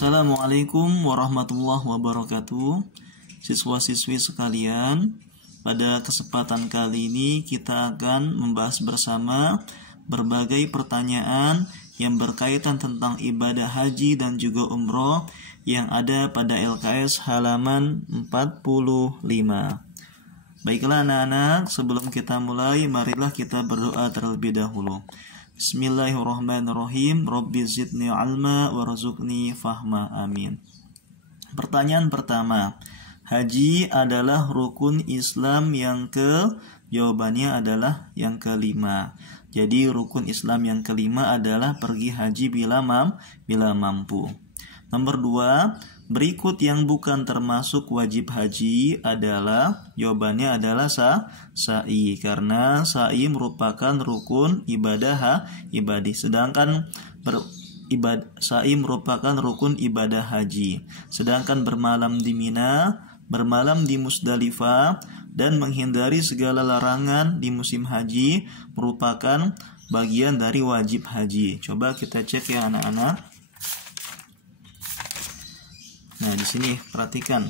Assalamualaikum warahmatullahi wabarakatuh. Siswa-siswi sekalian, pada kesempatan kali ini kita akan membahas bersama berbagai pertanyaan yang berkaitan tentang ibadah haji dan juga umroh yang ada pada LKS halaman 45. Baiklah anak-anak, sebelum kita mulai, marilah kita berdoa terlebih dahulu. Bismillahirrahmanirrahim. Rabbi zidni ilma warzuqni fahma. Amin. Pertanyaan pertama, haji adalah rukun Islam yang jawabannya adalah yang kelima. Jadi rukun Islam yang kelima adalah pergi haji bila mampu. Nomor 2, berikut yang bukan termasuk wajib haji adalah, jawabannya adalah sa'i, karena sa'i merupakan rukun ibadah sedangkan sa'i merupakan rukun ibadah haji. Sedangkan bermalam di Mina, bermalam di Musdalifah, dan menghindari segala larangan di musim haji merupakan bagian dari wajib haji. Coba kita cek ya anak-anak. Nah, di sini perhatikan.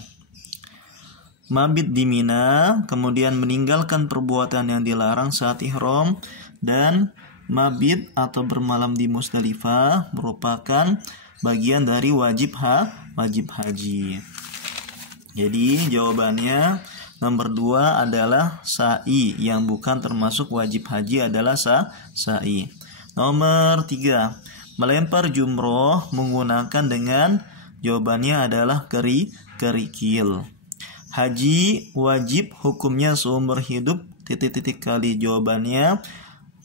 Mabit di Mina, kemudian meninggalkan perbuatan yang dilarang saat ihram, dan mabit atau bermalam di Musdalifah merupakan bagian dari wajib haji. Jadi jawabannya nomor 2 adalah sa'i, yang bukan termasuk wajib haji adalah sa'i. Nomor 3, melempar jumroh menggunakan dengan, jawabannya adalah kerikil. Haji wajib hukumnya seumur hidup kali, jawabannya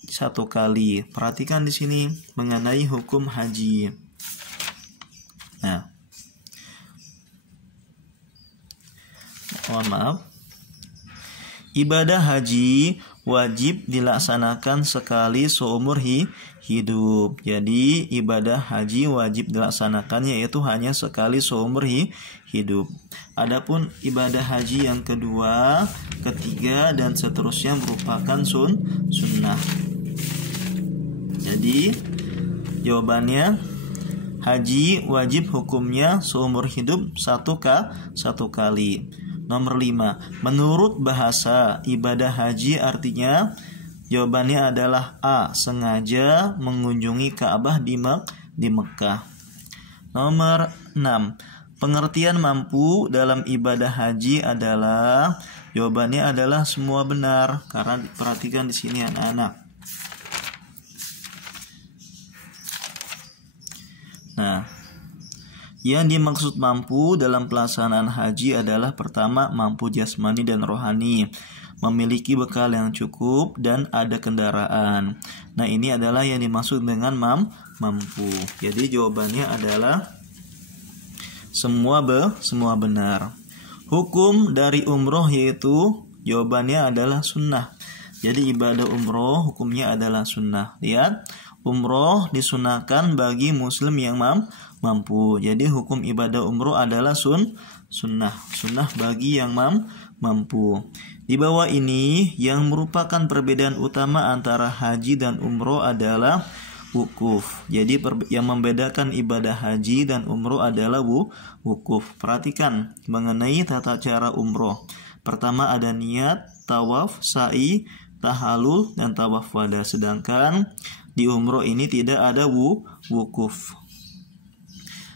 1 kali. Perhatikan di sini mengenai hukum haji. Nah, mohon maaf. Ibadah haji wajib dilaksanakan sekali seumur hidup. Jadi ibadah haji wajib dilaksanakannya yaitu hanya sekali seumur hidup. Adapun ibadah haji yang kedua, ketiga, dan seterusnya merupakan sunnah. Jadi jawabannya, haji wajib hukumnya seumur hidup 1 kali. Nomor 5, menurut bahasa ibadah haji artinya, jawabannya adalah A, sengaja mengunjungi Ka'bah di Mekah. Nomor 6, pengertian mampu dalam ibadah haji adalah, jawabannya adalah semua benar, karena perhatikan di sini anak-anak. Nah, yang dimaksud mampu dalam pelaksanaan haji adalah pertama, mampu jasmani dan rohani, memiliki bekal yang cukup, dan ada kendaraan. Nah, ini adalah yang dimaksud dengan mampu. Jadi jawabannya adalah semua benar. Hukum dari umroh yaitu, jawabannya adalah sunnah. Jadi ibadah umroh hukumnya adalah sunnah. Lihat, umroh disunahkan bagi muslim yang mampu. Jadi hukum ibadah umroh adalah sunnah bagi yang mampu. Di bawah ini yang merupakan perbedaan utama antara haji dan umroh adalah wukuf. Jadi yang membedakan ibadah haji dan umroh adalah wukuf. Perhatikan mengenai tata cara umroh. Pertama ada niat, tawaf, sa'i, tahalul, dan tawaf wada. Sedangkan di umroh ini tidak ada wukuf.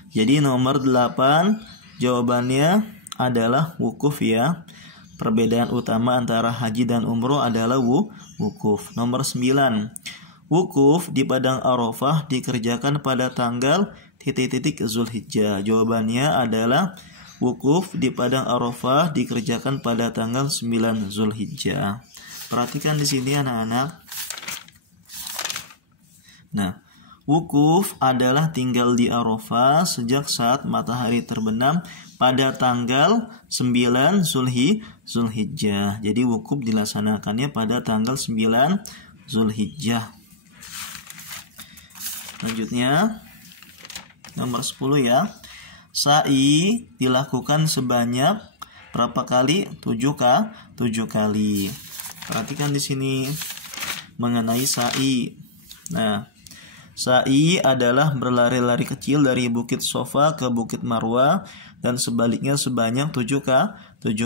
Jadi nomor 8 jawabannya adalah wukuf ya. Perbedaan utama antara haji dan umroh adalah wukuf. Nomor 9, wukuf di padang Arafah dikerjakan pada tanggal Zulhijjah. Jawabannya adalah wukuf di padang Arafah dikerjakan pada tanggal 9 Zulhijjah. Perhatikan di sini anak-anak. Nah, wukuf adalah tinggal di Arafah sejak saat matahari terbenam pada tanggal 9 Zulhijjah. Jadi wukuf dilaksanakannya pada tanggal 9 Zulhijjah. Selanjutnya nomor 10 ya. Sa'i dilakukan sebanyak berapa kali? 7 kali. Perhatikan di sini mengenai sa'i. Nah, Sa'i adalah berlari-lari kecil dari Bukit Sofa ke Bukit Marwah dan sebaliknya sebanyak 7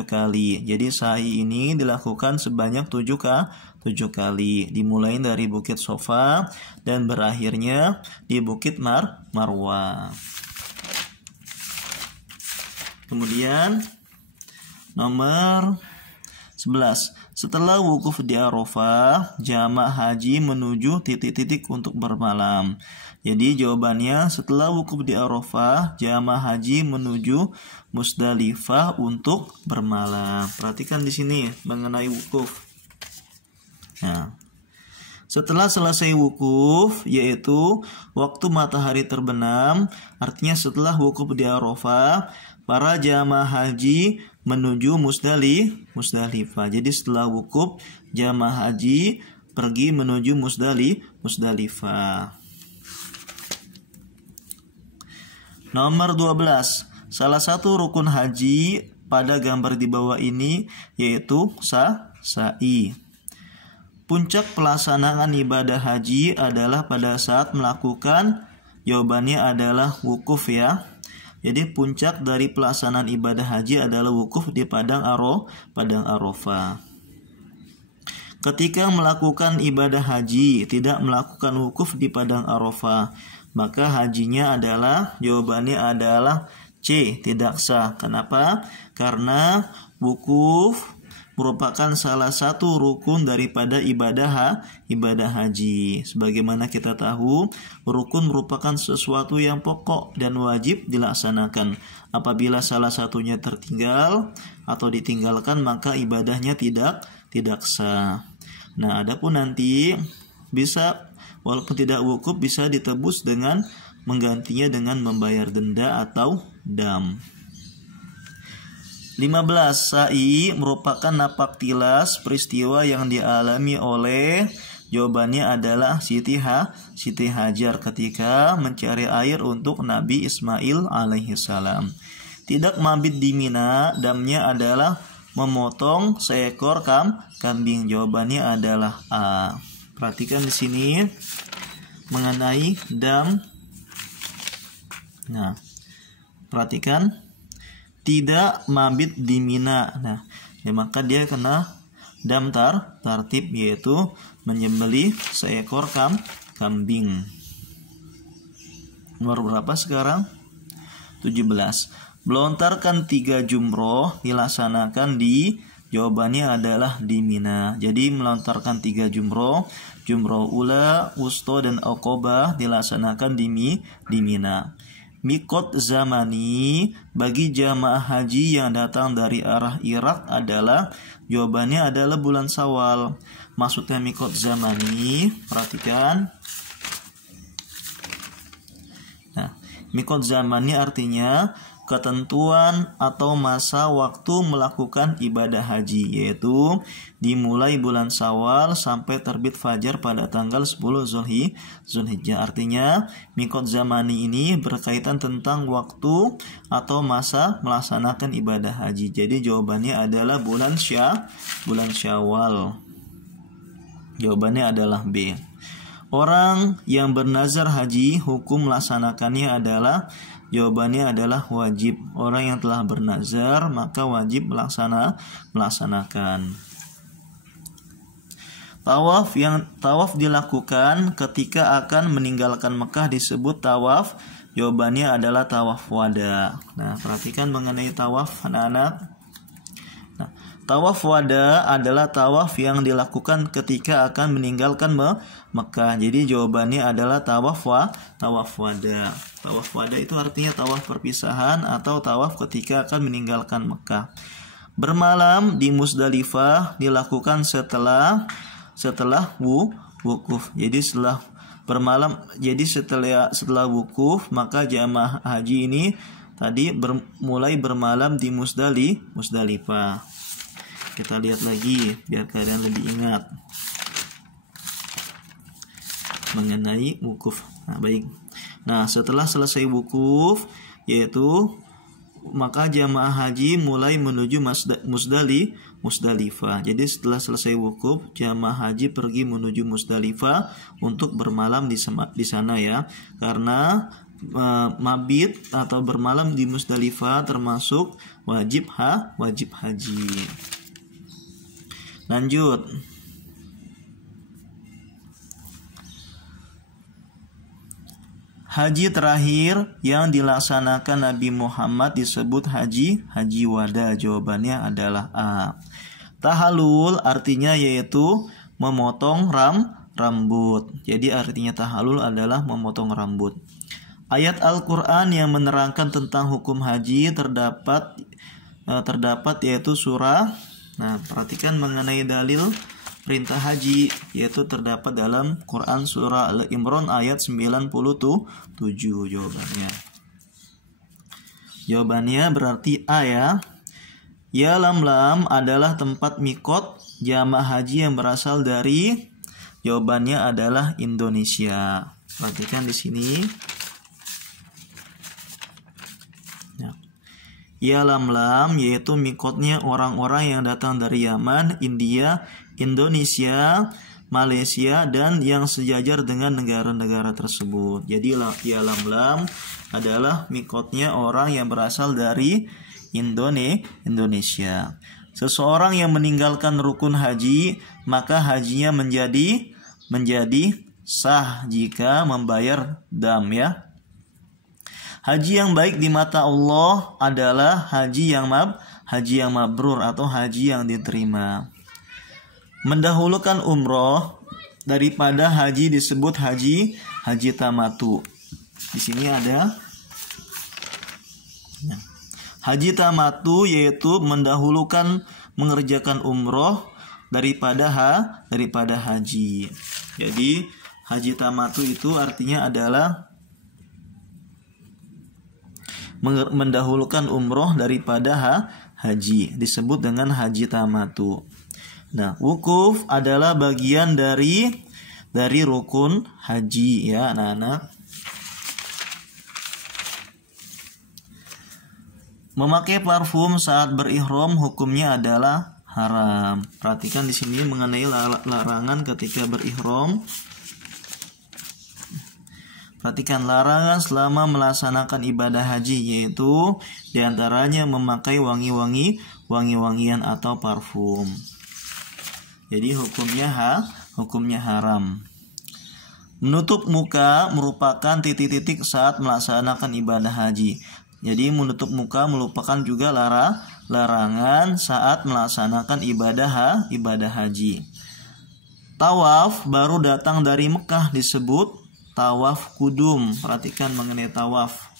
kali. Jadi sa'i ini dilakukan sebanyak 7 kali. Dimulai dari Bukit Sofa dan berakhirnya di Bukit Marwah. Kemudian nomor 11. Setelah wukuf di Arafah, jamaah haji menuju titik-titik untuk bermalam. Jadi jawabannya setelah wukuf di Arafah, jamaah haji menuju Musdalifah untuk bermalam. Perhatikan di sini mengenai wukuf. Nah, setelah selesai wukuf, yaitu waktu matahari terbenam, artinya setelah wukuf di Arafah, para jamaah haji menuju Musdalifah. Jadi setelah wukuf, jamaah haji pergi menuju Musdalifah. Nomor 12. Salah satu rukun haji pada gambar di bawah ini yaitu sa'i. Puncak pelaksanaan ibadah haji adalah pada saat melakukan, jawabannya adalah wukuf ya. Jadi puncak dari pelaksanaan ibadah haji adalah wukuf di Padang Arafah. Ketika melakukan ibadah haji tidak melakukan wukuf di Padang Arafah, maka hajinya adalah, jawabannya adalah C, tidak sah. Kenapa? Karena wukuf merupakan salah satu rukun daripada ibadah haji. Sebagaimana kita tahu, rukun merupakan sesuatu yang pokok dan wajib dilaksanakan. Apabila salah satunya tertinggal atau ditinggalkan, maka ibadahnya tidak sah. Nah, adapun nanti bisa, walaupun tidak wukuf, bisa ditebus dengan menggantinya dengan membayar denda atau dam. 15. Sa'i merupakan napak tilas peristiwa yang dialami oleh, jawabannya adalah Siti Hajar ketika mencari air untuk Nabi Ismail alaihissalam. Tidak mabit di Mina, damnya adalah memotong seekor kambing. Jawabannya adalah A. Perhatikan di sini mengenai dam. Nah, perhatikan tidak mabit di Mina. Nah, ya maka dia kena dam tartib, yaitu menyembelih seekor kambing. Nomor berapa sekarang? 17. Melontarkan 3 jumroh dilaksanakan di, jawabannya adalah di Mina. Jadi melontarkan 3 jumroh ula, wusto, dan aqobah dilaksanakan di Mina. Mikot zamani bagi jamaah haji yang datang dari arah Irak adalah, jawabannya adalah bulan Syawal. Maksudnya mikot zamani, perhatikan. Nah, mikot zamani artinya ketentuan atau masa waktu melakukan ibadah haji, yaitu dimulai bulan Syawal sampai terbit fajar pada tanggal 10 Zulhijjah. Artinya mikot zamani ini berkaitan tentang waktu atau masa melaksanakan ibadah haji. Jadi jawabannya adalah bulan Syawal. Jawabannya adalah B. Orang yang bernazar haji, hukum melaksanakannya adalah, jawabannya adalah wajib. Orang yang telah bernazar maka wajib melaksanakan. Tawaf dilakukan ketika akan meninggalkan Mekah disebut tawaf. Jawabannya adalah tawaf wada. Nah, perhatikan mengenai tawaf anak-anak. Nah, tawaf wada adalah tawaf yang dilakukan ketika akan meninggalkan Mekah. Jadi jawabannya adalah tawaf wada. Tawaf wada itu artinya tawaf perpisahan atau tawaf ketika akan meninggalkan Mekah. Bermalam di Musdalifah dilakukan setelah wukuf. Jadi setelah bermalam, jadi setelah wukuf, maka jamaah haji ini tadi mulai bermalam di Musdalifah. Kita lihat lagi biar kalian lebih ingat mengenai wukuf. Nah, baik. Nah, setelah selesai wukuf, yaitu maka jamaah haji mulai menuju Musdalifah. Jadi setelah selesai wukuf, jamaah haji pergi menuju Musdalifah untuk bermalam di sana ya. Karena mabit atau bermalam di Musdalifah termasuk wajib haji. Lanjut. Haji terakhir yang dilaksanakan Nabi Muhammad disebut haji wada. Jawabannya adalah A. Tahallul artinya yaitu memotong rambut. Jadi artinya tahallul adalah memotong rambut. Ayat Al-Qur'an yang menerangkan tentang hukum haji terdapat yaitu surah. Nah, perhatikan mengenai dalil perintah haji, yaitu terdapat dalam Quran surah Al-Imran ayat 97 jawabannya. Jawabannya berarti A ya. Ya Lam adalah tempat mikot jamaah haji yang berasal dari, jawabannya adalah Indonesia. Perhatikan di sini. Ya Lam yaitu mikotnya orang-orang yang datang dari Yaman, India, Indonesia, Malaysia, dan yang sejajar dengan negara-negara tersebut. Jadi ya Lam adalah mikotnya orang yang berasal dari Indonesia. Seseorang yang meninggalkan rukun haji, maka hajinya menjadi sah jika membayar dam ya. Haji yang baik di mata Allah adalah haji yang mabrur atau haji yang diterima. Mendahulukan umroh daripada haji disebut haji tamatu. Di sini ada haji tamatu, yaitu mendahulukan mengerjakan umroh daripada haji. Jadi haji tamatu itu artinya adalah mendahulukan umroh daripada haji, disebut dengan haji tamatu. Nah, wukuf adalah bagian dari rukun haji ya anak-anak. Memakai parfum saat berihram hukumnya adalah haram. Perhatikan di sini mengenai larangan ketika berihram. Perhatikan larangan selama melaksanakan ibadah haji, yaitu diantaranya memakai wangi-wangian atau parfum. Jadi hukumnya haram. Menutup muka merupakan titik-titik saat melaksanakan ibadah haji. Jadi menutup muka merupakan juga larangan saat melaksanakan ibadah haji. Tawaf baru datang dari Mekah disebut tawaf kudum. Perhatikan mengenai tawaf.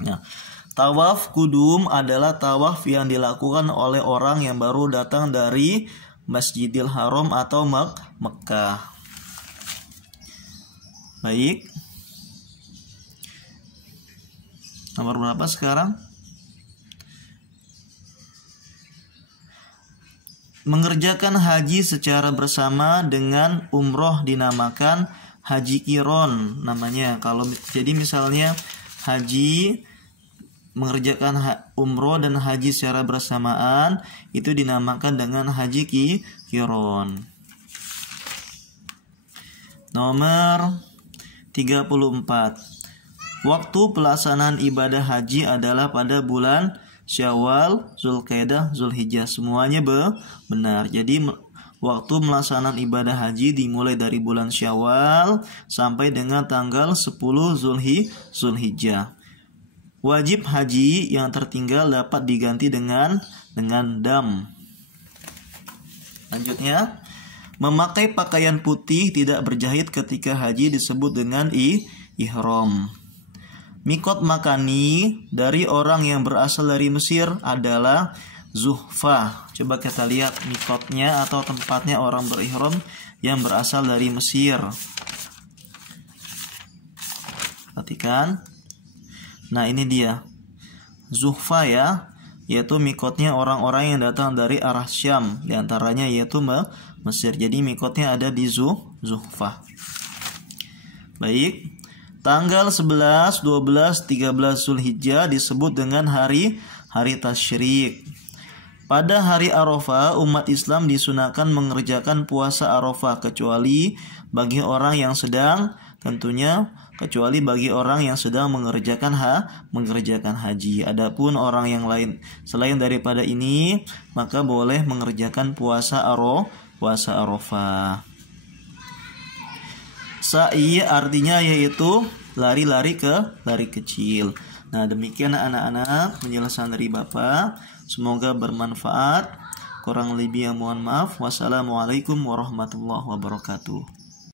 Nah, tawaf kudum adalah tawaf yang dilakukan oleh orang yang baru datang dari Masjidil Haram atau Mekah. Baik. Nomor berapa sekarang? Mengerjakan haji secara bersama dengan umroh dinamakan haji kiron namanya. Kalau jadi misalnya haji mengerjakan umroh dan haji secara bersamaan itu dinamakan dengan haji kiron. Nomor 34. Waktu pelaksanaan ibadah haji adalah pada bulan Syawal, Zulkaidah, Zulhijjah. Semuanya benar. Jadi waktu melaksanaan ibadah haji dimulai dari bulan Syawal sampai dengan tanggal 10 Zulhijjah. Wajib haji yang tertinggal dapat diganti dengan dam. Lanjutnya, memakai pakaian putih tidak berjahit ketika haji disebut dengan ihram. Mikot makani dari orang yang berasal dari Mesir adalah Zuhfa. Coba kita lihat mikotnya atau tempatnya orang berihram yang berasal dari Mesir. Perhatikan. Nah, ini dia. Zuhfa ya, yaitu mikotnya orang-orang yang datang dari arah Syam, di antaranya yaitu Mesir. Jadi mikotnya ada di Zuhfa. Baik. Tanggal 11, 12, 13 Zulhijjah disebut dengan hari tasyrik. Pada hari Arafah, umat Islam disunahkan mengerjakan puasa Arafah kecuali bagi orang yang sedang mengerjakan haji. Adapun orang yang lain selain daripada ini, maka boleh mengerjakan puasa Arafah. Sa'i artinya yaitu lari kecil. Nah, demikian anak-anak penjelasan dari Bapak. Semoga bermanfaat. Kurang lebih mohon maaf. Wassalamualaikum warahmatullahi wabarakatuh.